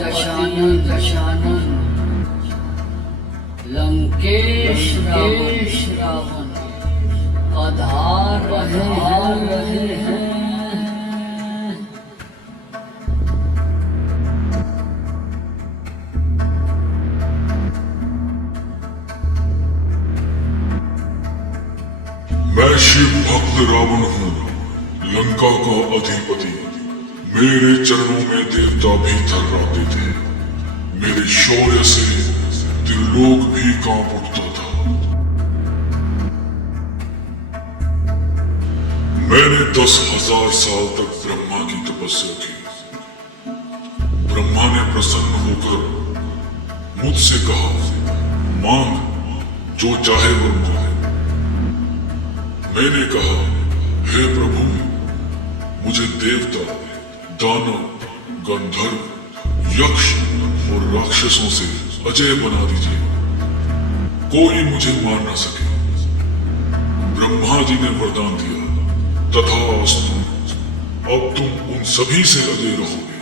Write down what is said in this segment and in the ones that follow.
दशानन लंकेश रावण पधार रहे हैं। मैं शिव भक्त रावण हूँ, लंका का अधिपति। मेरे चरणों में देवता भी थर्राते थे। मेरे शौर्य से त्रिलोक भी कांप उठता था। मैंने 10,000 साल तक ब्रह्मा की तपस्या की। ब्रह्मा ने प्रसन्न होकर मुझसे कहा, मांग जो चाहे वो मांग। मैंने कहा, हे प्रभु, मुझे देवता, दानव, गंधर्व, यक्ष और राक्षसों से अजय बना दीजिए। कोई मुझे मार ना सके। ब्रह्मा जी ने वरदान दिया, तथास्तु, अब तुम उन सभी से अजय रहोगे।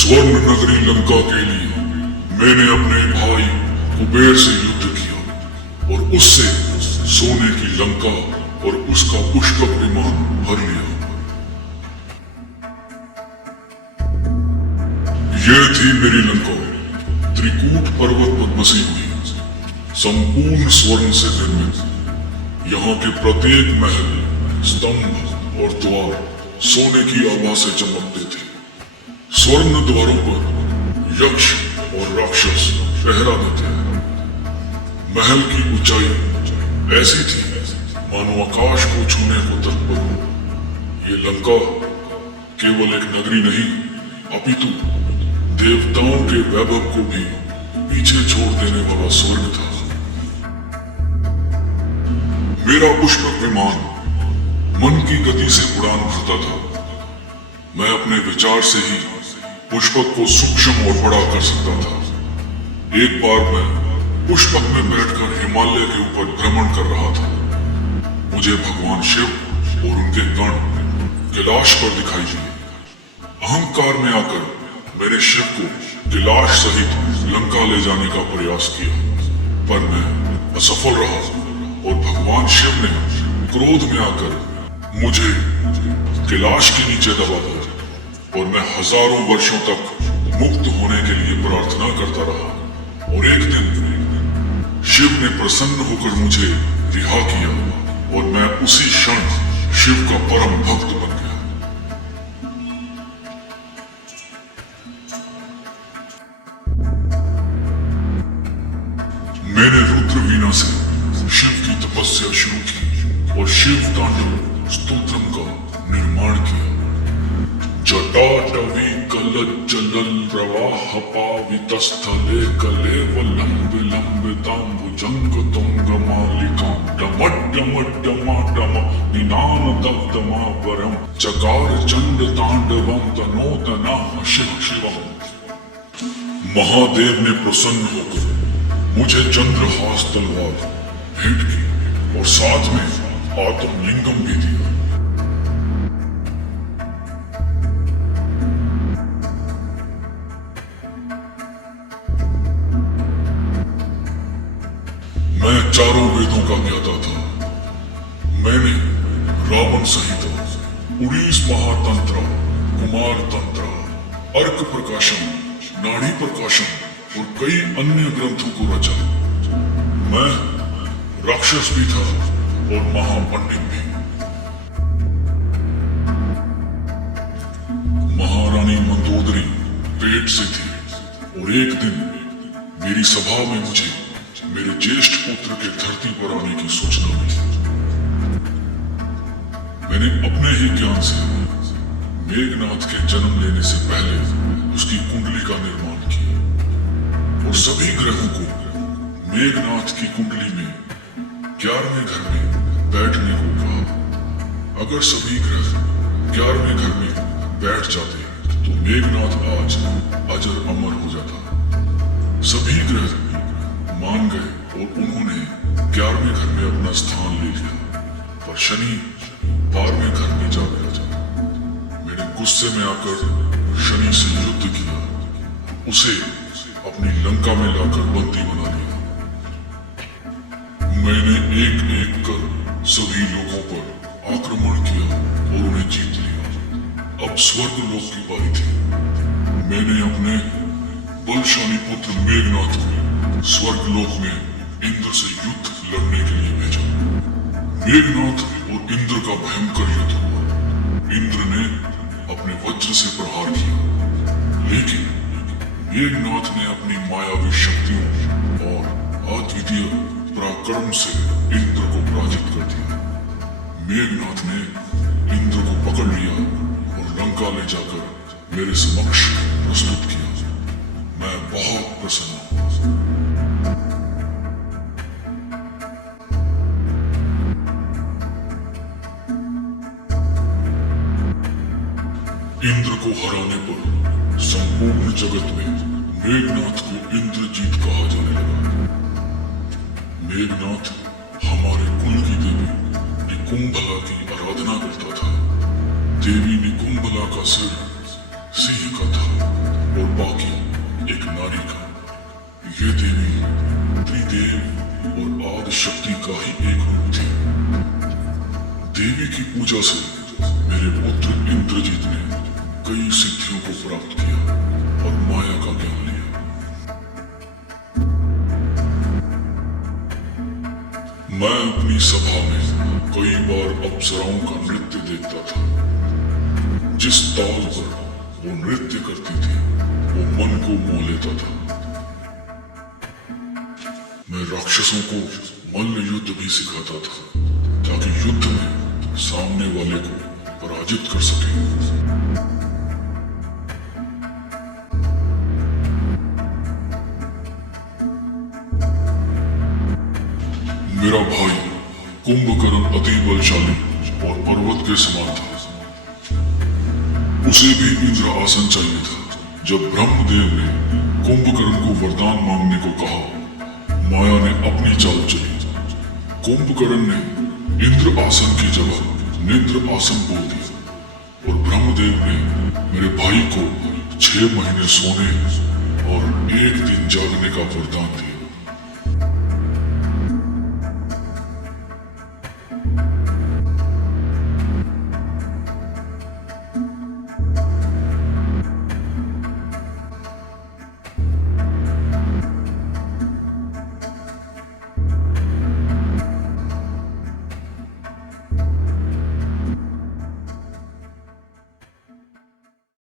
स्वर्ण नगरी लंका के लिए मैंने अपने भाई कुबेर से युद्ध किया और उससे सोने की लंका और उसका पुष्पक विमान भर लिया। यह थी मेरी लंका, त्रिकूट पर्वत पर बसी हुई, संपूर्ण स्वर्ण से निर्मित। यहाँ के प्रत्येक महल, स्तंभ और द्वार सोने की आभा से चमकते थे। स्वर्ण द्वारों पर यक्ष और राक्षस पहरा देते हैं। महल की ऊंचाई ऐसी थी मानो आकाश को छूने को तत्पर हो। ये लंका केवल एक नगरी नहीं, अपितु देवताओं के वैभव को भी पीछे छोड़ देने वाला स्वर्ग था। मेरा पुष्पक विमान मन की गति से उड़ान भरता था। मैं अपने विचार से ही पुष्पक को सूक्ष्म और बड़ा कर सकता था। एक बार मैं पुष्पक में बैठकर हिमालय के ऊपर भ्रमण कर रहा था। मुझे भगवान शिव और उनके गण कैलाश पर दिखाई दिए। अहंकार में आकर मैंने शिव को कैलाश सहित लंका ले जाने का प्रयास किया, पर मैं असफल रहा और भगवान शिव ने क्रोध में आकर मुझे कैलाश के नीचे दबा दिया और मैं हजारों वर्षों तक मुक्त होने के लिए प्रार्थना करता रहा। और एक दिन शिव ने प्रसन्न होकर मुझे रिहा किया और मैं उसी क्षण शिव का परम भक्त बन गया। मैंने रुद्र वीणा से शिव की तपस्या शुरू की और शिव तांडव स्तोत्रम का निर्माण किया। जटाटवी कलज्जलल प्रवाह पावितस्थले कलेवलम विलंबिताम्बुजंग तुंगमालिकां डमड्डमड्डमाडम निनान दग्धमावरम चकार चंड तांडवं तनोतनः शिव शिवम्। महादेव ने प्रसन्न होकर मुझे चंद्रहास तलवार भेंट की और साथ में आत्मलिंगम भी दिया। मैं चारों वेदों का ज्ञाता था। मैंने रावण संहिता, उड़ीस महातंत्र, कुमार तंत्र, अर्क प्रकाशम, नाड़ी प्रकाशम और कई अन्य ग्रंथों को रचा। मैं राक्षस भी था और महापंडित भी। महारानी मंदोदरी पेट से थी और एक दिन मेरी सभा में मुझे मेरे ज्येष्ठ पुत्र के धरती पर आने की सूचना मिली। मैंने अपने ही ज्ञान से मेघनाथ के जन्म लेने से पहले उसकी कुंडली का निर्माण किया और सभी ग्रहों को मेघनाथ की कुंडली में 11वें घर में बैठने को कहा। अगर सभी ग्रह 11वें घर में बैठ जाते तो मेघनाथ आज अजर अमर हो जाता। सभी ग्रह मान गए और उन्होंने 11वें घर में अपना स्थान ले लिया, पर शनि 12वें घर में जा बैठा। मैंने गुस्से में आकर शनि श्रेणी से युद्ध किया, उसे अपनी लंका में लाकर बंदी बना लिया। मैंने एक एक कर सभी लोगों पर आक्रमण किया और उन्हें जीत लिया। अब स्वर्ग लोक की बारी थी। मैंने अपने बलशाली पुत्र मेघनाथ को स्वर्ग लोक में इंद्र से युद्ध लड़ने के लिए भेजा। मेघनाथ और इंद्र का भयंकर युद्ध हुआ। इंद्र ने अपने वज्र से प्रहार किया, लेकिन मेघनाथ ने अपनी मायावी शक्तियों और अद्वितीय पराक्रम से इंद्र को पराजित कर दिया। मेघनाथ ने इंद्र को पकड़ लिया और लंका ले जाकर मेरे समक्ष प्रस्तुत किया। मैं बहुत प्रसन्न हूं। इंद्र को हराने पर संपूर्ण जगत में मेघनाथ को इंद्रजीत कहा जाने लगा। मेघनाथ हमारे कुल की देवी निकुंभला की आराधना करता था। देवी निकुंभला का सिर सिंह का था और बाकी एक नारी का। ये देवी त्रिदेव और आदि शक्ति का ही एक रूप थी। देवी की पूजा से मेरे पुत्र इंद्रजीत ने कई सिद्धियों को प्राप्त किया और माया का ज्ञान लिया। मैं अपनी सभा में कई बार अप्सराओं का नृत्य देखता था। जिस ताल पर वो नृत्य करती थी वो मन को मोह लेता था। मैं राक्षसों को मल्ल युद्ध भी सिखाता था ताकि युद्ध में सामने वाले को पराजित कर सके। मेरा भाई कुंभकर्ण अति बलशाली और पर्वत के समान था। उसे भी इंद्र आसन चाहिए था। जब ब्रह्मदेव ने कुंभकर्ण को वरदान मांगने को कहा, माया ने अपनी चाल चली। कुंभकर्ण ने इंद्र आसन की जगह निंद्र आसन बोल दिया और ब्रह्मदेव ने मेरे भाई को 6 महीने सोने और 1 दिन जागने का वरदान दिया।